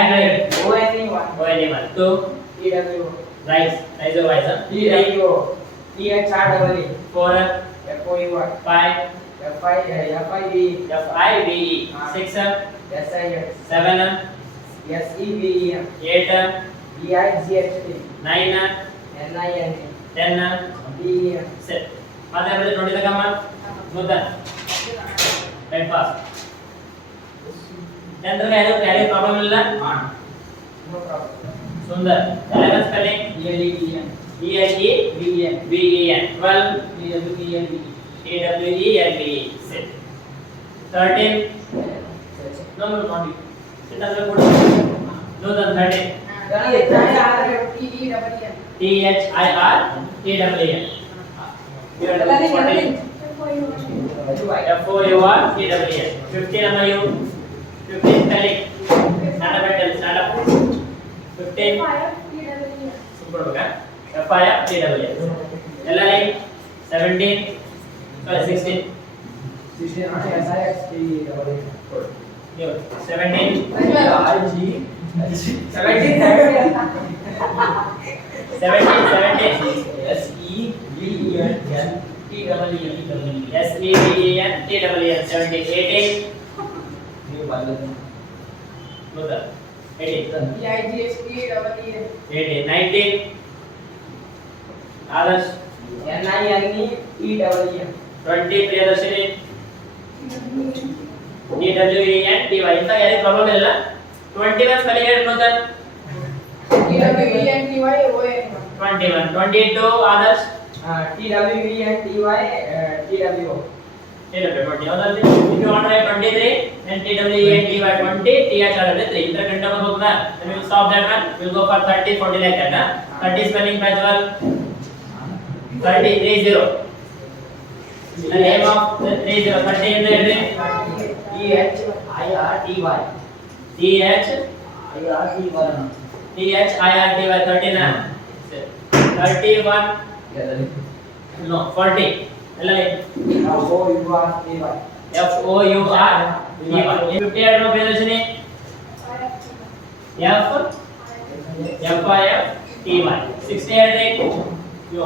Right. O-N-E-1. 2. T-W. Rice. Rice or rice? T-W. T-H-R-W-E. 4. F-O-U-R. 5. F-I-V-E. F-I-V-E. 6. S-I-X. 7. S-E-V-E-M. 8. D-I-G-H-T. 9. N-I-N-E. 10. D-E-M. Set. Mother, everything 20 the come. Move that. Right fast. Then there is carry problem illa. No problem. Sundar. 11 spelling. E-L-E-V-E-N. E-L-E V-E-N. 12. T-W-E-L-V-E. T-W-E-L-V-E. Sit. 13. No, not you. Sit under good. No, the 13. T-H-I-R-T-E-W-E-N. T-H-I-R-T-W-E-N. You are 14. F-O-U-R-T-W-E-N. 15 number you. 15 spelling. Stand up and stand up. 15. Super, okay? F-I-R-T-W-E-N. L-I-N. 17. Sorry, 16. 16 S-I-X-T-W-E-N. Here. 17. 17. S-E-V-E-N-T-W-E-N. S-E-V-E-N-T-W-E-N. 17. 18. No, sir. 18. T-I-G-H-T-W-E-N. 18. 19. Others. N-I-N-E-T-W-E-N. 20. Priyadarshini. T-W-E-N-T-Y. इंता यारी problem है ना? 21 spelling error no sir. T-W-E-N-T-Y-O-N. 21. 22. Others. T-W-E-N-T-Y-T-W-O. T-W-20. Others. If you want to write 23, then T-W-E-N-T-Y 20, T-H-R 3. इंता घंटा में होगा. Then we will stop that one. We will go for 30, 40 like that ना. 30 spelling gradual. 30, 30. The name of the 30, 30 in the heading. T-H-I-R-T-Y. T-H-I-R-T-Y. T-H-I-R-T-Y 30 na. 31. No, 40. F-O-U-R-T-Y. F-O-U-R-T-Y. 50 add no Priyadarshini. F-I-F-T-Y. 60 add yo.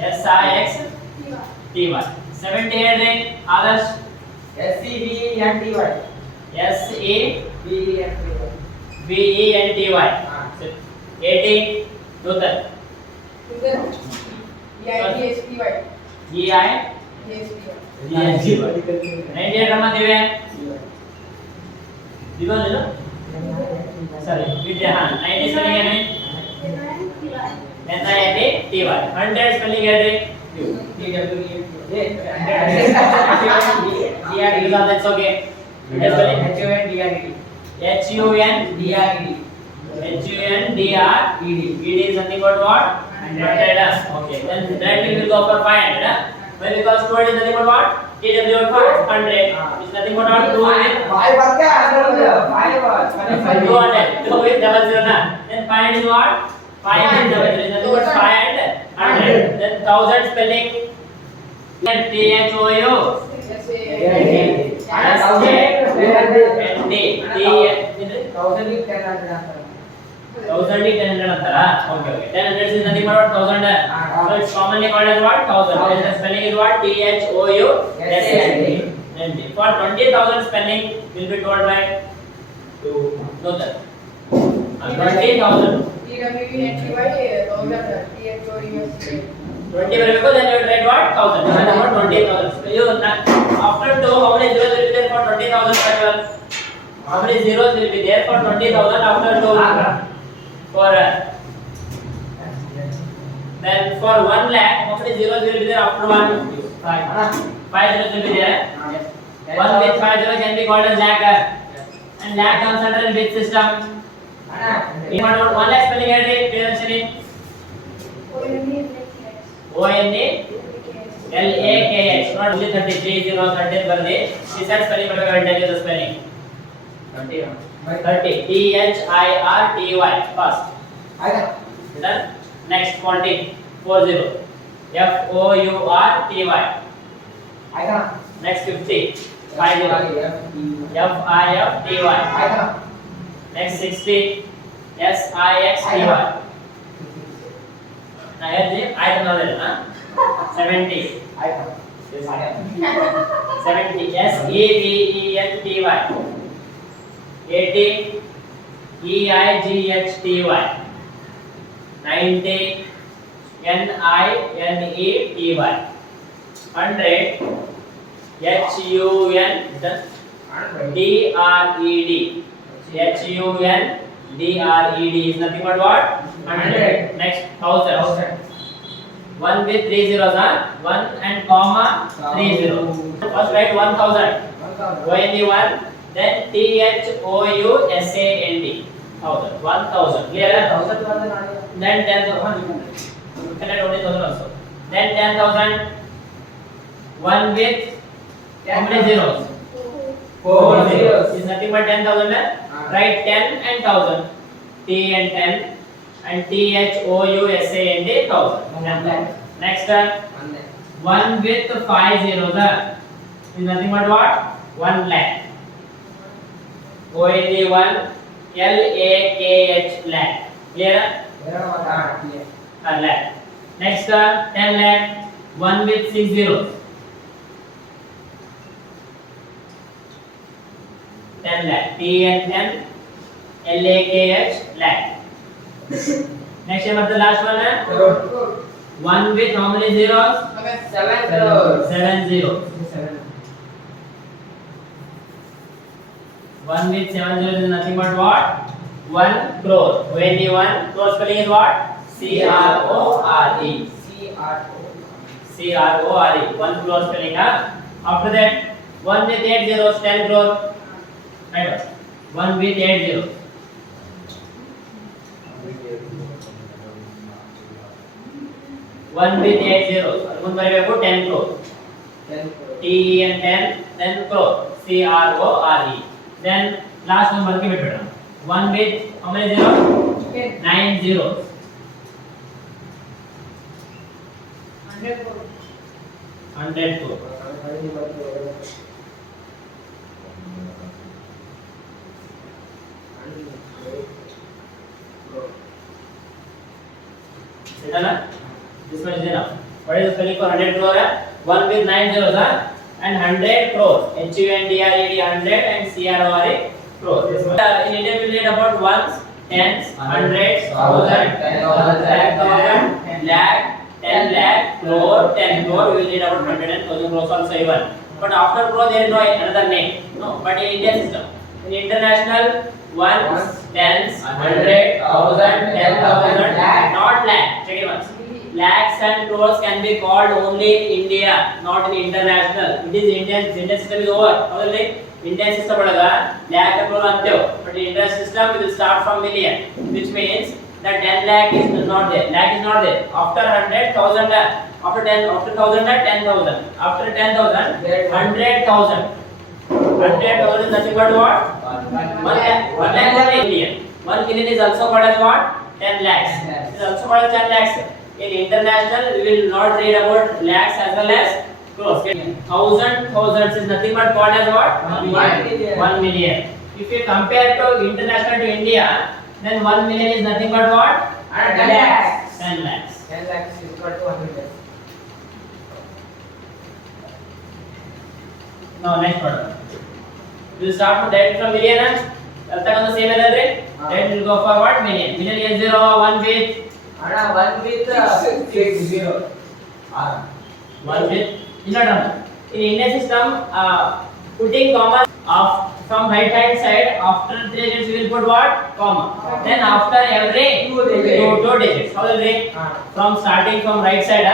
S-I-X-T-Y. 70 add others. S-E-V-E-N-T-Y. S-A-V-E-N-T-Y. V-E-N-T-Y. 80. Total. E-I-G-H-T-Y. G-I. G-H-T-Y. 98 Rama Divan. Divan है ना? Sorry, Vidya हाँ. 90 spelling है नहीं? N-I-N-A-T-Y. 100 spelling है नहीं? T-W-E-N-T-Y. That's okay. Spelling H-O-N-D-R-E-D. H-U-N. H-U-N-D-R-E-D. E-D is nothing but what? 100. Okay. Then directly we will go for 500. Why? Because 200 is nothing but what? T-W for 100. It's nothing but what? 200. 200. So with double zero na. Then 500 is what? 5 and double zero is nothing but 5 and 100. Then 1000 spelling. T-H-O-U. Thousand is 1000 antara. Okay. 1000 is nothing but what? 1000. So it's commonly called as what? 1000. And the spelling is what? T-H-O-U-S-A-N-D. For 20,000 spelling will be told by no sir. 20,000. T-W-E-N-T-Y 1000. T-H-O-U-S-A. 20 will go, then you will write what? 1000. That is about 20,000. You after 2, how many zeros will be there for 20,000 total? How many zeros will be there for 20,000 after 2? For then for 1 lakh, how many zeros will be there after 1? 5 zeros will be there. 1 with 5 zeros can be called as lakh. And lakh comes under which system? In 1 lakh spelling है Priyadarshini. O-N-A-L-A-K-H. Not only 33 0 13 कर दे. इस side spelling पर करना है जो spelling. 30. T-H-I-R-T-Y. Fast. Done. Next 40. 40. F-O-U-R-T-Y. Next 50. F-I-F-T-Y. Next 60. S-I-X-T-Y. Now here the I know that, huh? 70. 70. S-E-V-E-N-T-Y. 80. E-I-G-H-T-Y. 90. N-I-N-E-T-Y. 100. H-U-N-D-R-E-D. H-U-N-D-R-E-D is nothing but what? 100. Next, 1000. 1 with 3 zeros, huh? 1 and comma 3 zeros. First write 1000. O-N-E 1. Then T-H-O-U-S-A-N-D. 1000. 1000. Clear? Then 10,000. You can write only 1000 also. Then 10,000. 1 with how many zeros? 4 zeros. Is nothing but 10,000. Write 10 and 1000. T and 10 and T-H-O-U-S-A-N-D 1000. Next 1 with 5 zeros. Is nothing but what? 1 lakh. O-N-E 1 L-A-K-H lakh. Clear? Lakh. Next 10 lakh. 1 with 6 zeros. 10 lakh. T and 10 L-A-K-H lakh. Next one, the last one. 1 with how many zeros? 7 zeros. 1 with 7 zeros is nothing but what? 1 crore. O-N-E 1. Crore spelling is what? C-R-O-R-E. C-R-O-R-E. 1 crore spelling. After that, 1 with 8 zeros, 10 crore. Right. 1 with 8 zeros. 1 with 8 zeros. 10 crore. T and 10, then crore. C-R-O-R-E. Then last one 1 with how many zeros? 9 zeros. 100 crore. 100 crore. This much is enough. What is the spelling for 100 crore? 1 with 9 zeros, and 100 crore. H-U-N-D-R-E-D 100 and C-R-O-R-E crore. This much. In India we read about ones, tens, hundreds, thousand, 10,000, lakh, 10 lakh, crore, 10 crore. We will read about 100 and 1000 crores also even. But after crore there is no another name. No. But in Indian system, in international, ones, tens, 100, 1000, 10,000, not lakh. Check it once. Lakhs and crores can be called only in India, not in international. It is Indian system is over. Only Indian system lakh and crore anteo. But in Indian system we will start from million, which means that 10 lakh is not there. Lakh is not there. After 100, 1000. After 10, after 1000, 10,000. After 10,000, 100,000. 100,000 is nothing but what? 1 lakh only million. 1 million is also called as what? 10 lakhs. It is also called as 10 lakhs. In international, we will not read about lakhs as well as crores. Thousands is nothing but called as what? 1 million. If you compare to international to India, then 1 million is nothing but what? 10 lakhs. 10 lakhs. 10 lakhs is equal to 100 lakhs. Now next one. We will start from direct from million. On the same level, then we will go for what? Million. Million is 0, 1 with. 1 with 6 zeros. 1 with. In Indian system, putting comma from right hand side, after 3 digits we will put what? Comma. Then after every 2 digits. How will we? From starting from right side,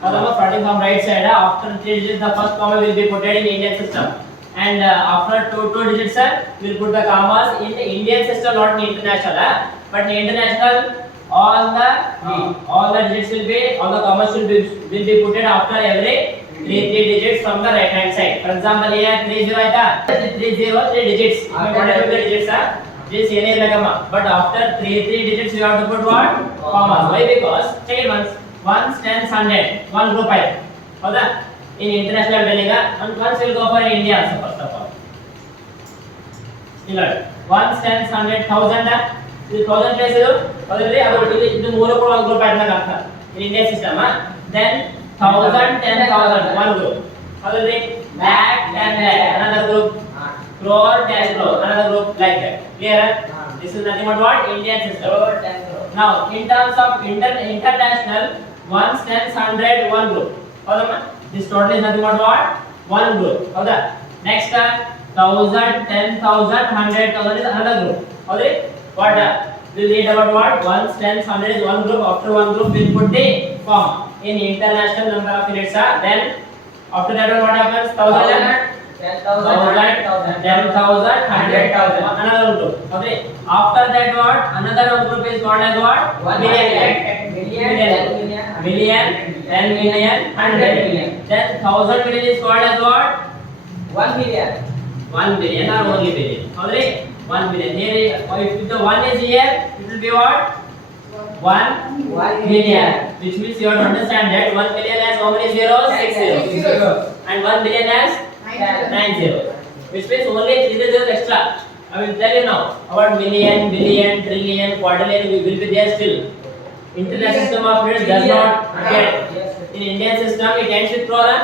starting from right side, after 3 digits the first comma will be put in Indian system. And after 2 digits, we will put the commas in the Indian system, not in international. But in international, all the digits will be, all the commas will be put after every 3 digits from the right hand side. For example, here 30 aita, 3 digits. If I put 3 digits, this is comma. But after 3 digits, we have to put what? Commas. Why? Because check it once. Ones, tens, 100. One group I. in international billing, and once we'll go for India also first of all. Look, ones, tens, hundred, thousand. This thousand place is already about ಇದು ಮೂರು ಕೂಡ ಒಂದು group ಆಯ್ತು ಅಂತ in Indian system. Then thousand, 10,000 one group. Already lakh, 10 lakh another group. Crore, 10 crore another group, like that. Clear? This is nothing but what? Indian system. Crore, 10 crore. Now in terms of international, ones, tens, hundred, one group. Howdama? This total is nothing but what? One group. Howda? Next, 1,000, 10,000, 100,000 is another group. Howda? What? We'll read about what? Ones, tens, hundred is one group. After one group, we'll put the form in international number of units. Then after that, what happens? 1,000, 10,000, 10,000, 100,000. Another group. Okay. After that, what? Another group is called as what? Million. Million, 10 million, 100 million. Then 1,000 million is called as what? 1 million. 1 billion or only billion. Okay. 1 billion. Here, if the 1 is here, it will be what? 1 million. Which means you have to understand that 1 million has how many zeros? 6 zeros. And 1 billion has 9 zeros. Which means only 3 zeros extra. I will tell you now about million, billion, trillion, quadrillion will be there still. International system of units does not get. In Indian system it ends with crore.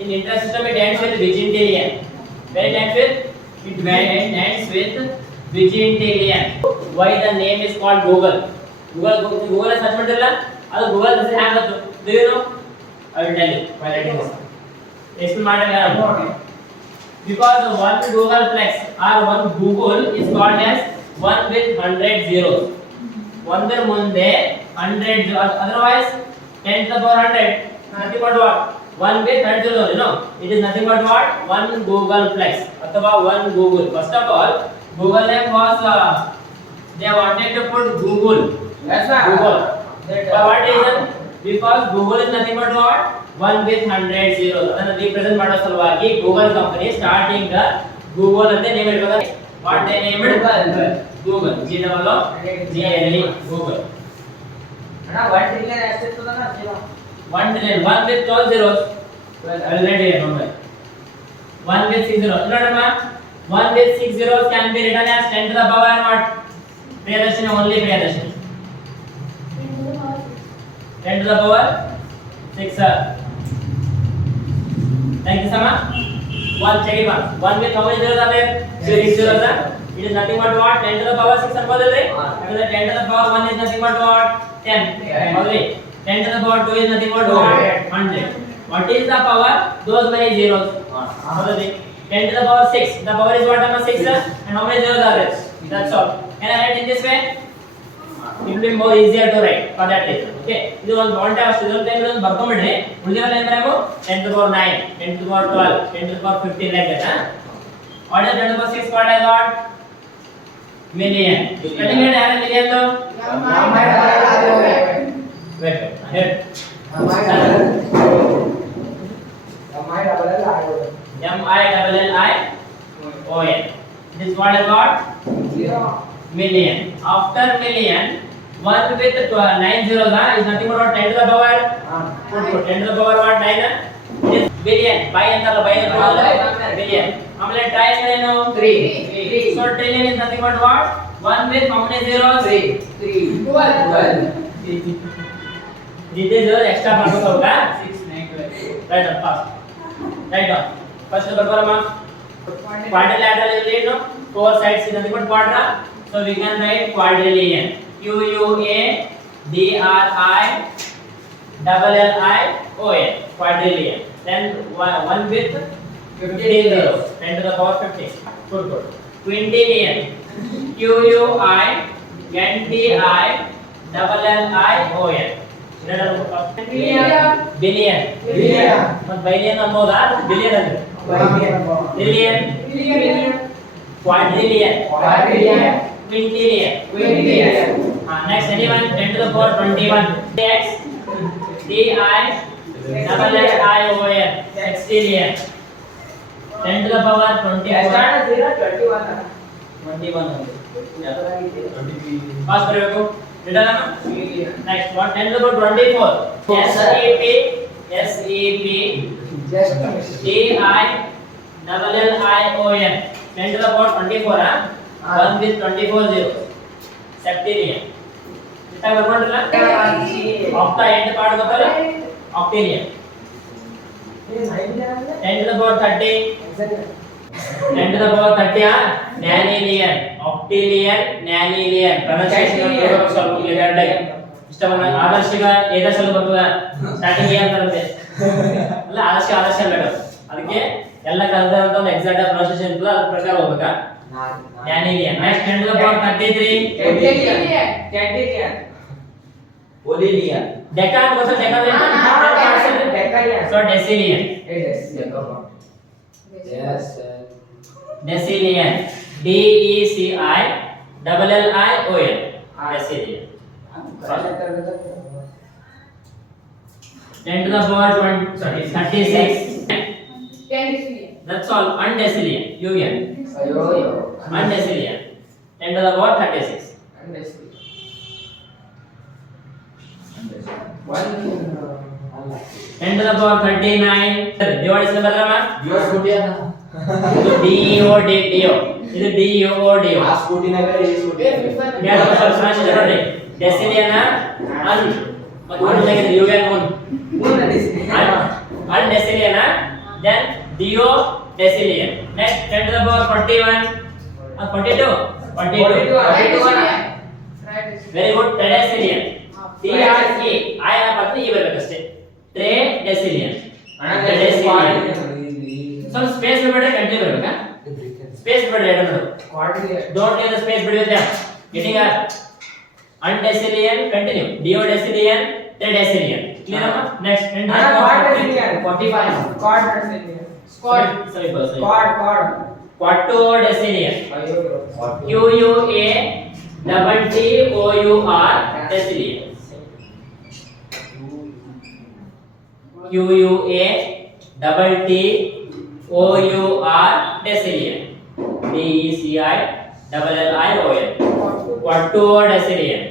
In international system it ends with vigintillion. Where it ends with? It ends with vigintillion. Why the name is called Google? Google search ಮಾಡ್ತಿರಲ್ಲ ಅದು Google ಹೆಸರು ಹ್ಯಾಂಗ ಬಂತು? Do you know? I will tell you while writing this. Explain ಮಾಡಲ್ಲ. Because one Googleplex or one Google is called as one with 100 zeros. ಒಂದರ ಮುಂದೆ 100 zeros. Otherwise 10 to the power 100. Nothing but what? 1 with 100 zeros. You know, it is nothing but what? One Googleplex. ಅಥವಾ one Google. First of all, Google name was they wanted to put Google. Yes, sir. Google. For what reason? Because Google is nothing but what? 1 with 100 zeros. ಅದನ್ನು represent ಮಾಡೋ ಸಲುವಾಗಿ Google company starting the Google ಅಂತ name ಇಡಬೇಕು. What they named? Google. G double O G L E Google. ಅಣ್ಣ 1 trillion ಎಷ್ಟಿರ್ತದಣ್ಣ ಜೀವ? 1 trillion 1 with 12 zeros. Already number. 1 with 6 zeros. ನೋಡಮ್ಮ 1 with 6 zeros can be written as 10 to the power what? Priyadashini only Priyadashini. 10 to the power 6 sir. Thank you Sama. One check it once. 1 with how many zeros are there? 6 zeros sir. It is nothing but what? 10 to the power 6 ಅನ್ಬೋದಲ್ರಿ? Because 10 to the power 1 is nothing but what? 10. ಹೌದ್ರಿ? 10 to the power 2 is nothing but what? 100. What is the power? Those many zeros. ಹೌದ್ರಿ? 10 to the power 6. The power is what? 6 sir. And how many zeros are there? That's all. Can I write in this way? It will be more easier to write for that reason. Okay. ಇದು ಒಂದು want ಅಷ್ಟು ಇದೊಂದು time ಒಂದು ಬರ್ಕೊಂಡ್ಬಿಡ್ರಿ. ಉಳಿದಿರೋ time ಬರೆಯಬೇಕು 10 to the power 9, 10 to the power 12, 10 to the power 15 like that. What is 10 to the power 6 called as what? Million. Spelling it ಯಾರು million ದು? Wait. Here. M-I-double-L-I-O-N. This what is what? Million. After million, 1 with 9 zeros is nothing but what? 10 to the power? Put 10 to the power what? 9? This billion. By antara by billion. ಆಮೇಲೆ try ಅಂದ್ರೆ ಏನು? 3. So trillion is nothing but what? 1 with how many zeros? 3. 12. This is extra ಮಾಡ್ಬೇಕು ಹೌದಾ? 6 9 12. Right on fast. Right on. First ಬರ್ಬರಮ್ಮ. Quadrilateral is ಏನು? 4 sides is nothing but quadra. So we can write quadrillion. Q U A D R I double L I O N. Quadrillion. Then 1 with 15 zeros. 10 to the power 15. Good. Quintillion. Q U I N T I double L I O N. Billion. But billion ಅನ್ನೋದಾ billion ಅಂದ್ರೆ trillion. Quadrillion. Quintillion. Next anyone 10 to the power 21. X T I double L I O N. Sextillion. 10 to the power 21. 21 pass ಬರಬೇಕು. Next what? 10 to the power 24. S E P T I double L I O N 10 to the power 24 1 with 24 zeros septillion ಇಷ್ಟ ಬರ್ಕೊಂಡ್ರಲ್ಲ ಆಕ್ಟಾ end part ಗೊತ್ತಲ್ಲ ಆಕ್ಟಿಲಿಯನ್ 10 to the power 30 10 to the power 30 ನ್ಯಾನಿಲಿಯನ್ ಆಕ್ಟಿಲಿಯನ್ ನ್ಯಾನಿಲಿಯನ್ pronunciation ಸ್ವಲ್ಪ clear ಆಗಿ ಇಷ್ಟವನ್ನ ಆದರ್ಶಿಗ ಏಕಶಲ ಬರ್ತದ starting ಏನು ಬರುತ್ತೆ ಅಲ್ಲ ಆದರ್ಶ ಬೇಡ ಅದಕ್ಕೆ ಎಲ್ಲ ಕಲ್ತಿರೋಂತ ಒಂದು ಎಕ್ಸಾಕ್ಟ್ ಪ್ರೊನೌನ್ಸಿಯೇಷನ್ ಇರ್ತದೆ ಅದರ ಪ್ರಕಾರ ಹೋಗ್ಬೇಕಾ nonillion next 10 to the power 33 Olilian. Deca ಗೊತ್ತಾ deca so decillion decillion D E C I double L I O N decillion 10 to the power 36 that's all undecillion UN undecillion 10 to the power 36 10 to the power 39 divide ಬರಲ್ಲ D E O D D O ಇದು D E O D O ಆ ಸ್ಕೂಟಿನಾಗ ಈ scooty ಯಾರು ಸ್ವಲ್ಪ ನೋಡಿ ಡೆಸಿಲಿಯನ್ ಅನ್ ಮತ್ತು ಒಂದು ತೆಗೆದು UN undecillion then dio decillion next 10 to the power 41 42 very good tredecillion T R E I have ಪತ್ನಿ ಈ ಬರಬೇಕಷ್ಟೇ tredecillion ಸ್ವಲ್ಪ ಸ್ಪೇಸ್ ಬಿಡಬೇಡ ಕಂಟಿನ್ಯೂ ಬರಬೇಕಾ ಸ್ಪೇಸ್ ಬಿಡಬೇಡ ಎರಡು don't leave the space between them getting a undecillion continue dio decillion tredecillion clear amma next 45 quattordecillion Q U A double T O U R decillion Q U A double T O U R decillion D E C I double L I O N quattordecillion